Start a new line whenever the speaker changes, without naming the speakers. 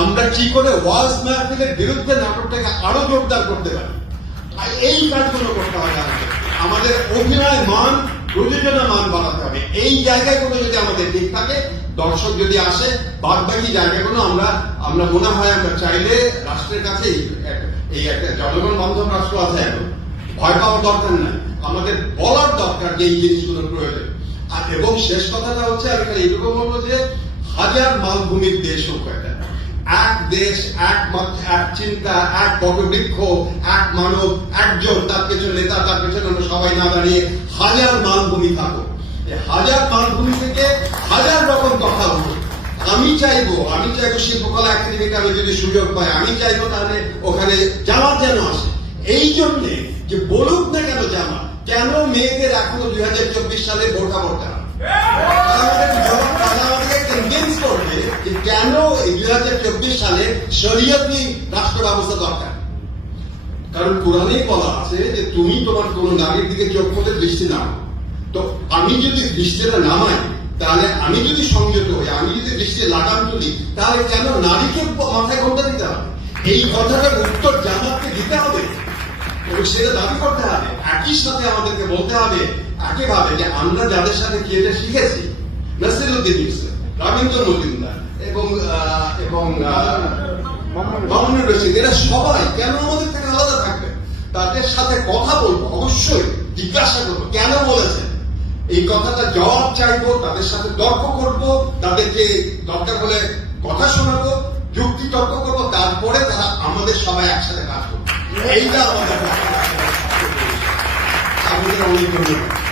আমরা কি করে ওয়াজ মাহফিলের বিরুদ্ধে নাটকটাকে আরও জোরদার করতে পারি? আর এই কাজগুলো করতে হবে আমাদের। আমাদের অভিনয় মান, প্রযোজনা মান বাড়াতে হবে। এই জায়গাগুলো যদি আমাদের ঠিক থাকে, দর্শক যদি আসে বাদ বাকি জায়গাগুলো আমরা আমরা মনে হয় আমরা চাইলে রাষ্ট্রের কাছে এই একটা জনগণ বান্ধব রাষ্ট্র আছে এখন। ভয় পাওয়ার দরকার নাই। আমাদের বলার দরকার যে এই জিনিসগুলো প্রয়োজন। আর এবং শেষ কথাটা হচ্ছে, আমি এইটুকু বলব যে হাজার মালভূমির দেশ হোক এটা এক দেশ এক এক চিন্তা এক বটবৃক্ষ এক মানব একজন তার পেছনে নেতা তার পেছনে আমরা সবাই না দাঁড়িয়ে হাজার মালভূমি থাকো হাজার মালভূমি থেকে হাজার রকম কথা হতো আমি চাইব আমি চাইব শিল্পকলা একাডেমিতে আমি যদি সুযোগ পাই আমি চাইব তাহলে ওখানে জামাত যেন আসে। এই জন্যে যে বলুক না কেন জামা কেন মেয়েদের এখনও দুই হাজার চব্বিশ সালে বোরখা পড়তে হবে আমাদেরকে কনভিন্স করবে যে কেন এই দুই হাজার শরীয়তি রাষ্ট্র ব্যবস্থা দরকার। কারণ কোরআনেই বলা আছে যে তুমি তোমার কোন নারীর দিকে চোখ দৃষ্টি নাও তো আমি যদি দৃষ্টিটা নামাই, তাহলে আমি যদি সংযত হই, আমি যদি দৃষ্টি লাগাম তুলি, তাহলে কেন মাথায় ঘণ্টা দিতে হবে? এই কথাটার উত্তর জামাতকে দিতে হবে। এবং সেটা দাবি করতে হবে। একই সাথে আমাদেরকে বলতে হবে একইভাবে যে আমরা যাদের সাথে এটা শিখেছি, নাসিরুদ্দিন ইউসুফ। রবীন্দ্র মজুমদার এবং এবং রশিদ এরা সবাই কেন আমাদের থেকে আলাদা থাকবে? তাদের সাথে কথা বলব, অবশ্যই জিজ্ঞাসা করব, কেন এই কথাটা জবাব চাইব, তাদের সাথে তর্ক করব, তাদেরকে দরকার হলে কথা শোনাবো, যুক্তি তর্ক করব, তারপরে তারা আমাদের সবাই একসাথে কাজ করবে। এইটা আমাদের আমাদের অনেক ধন্যবাদ।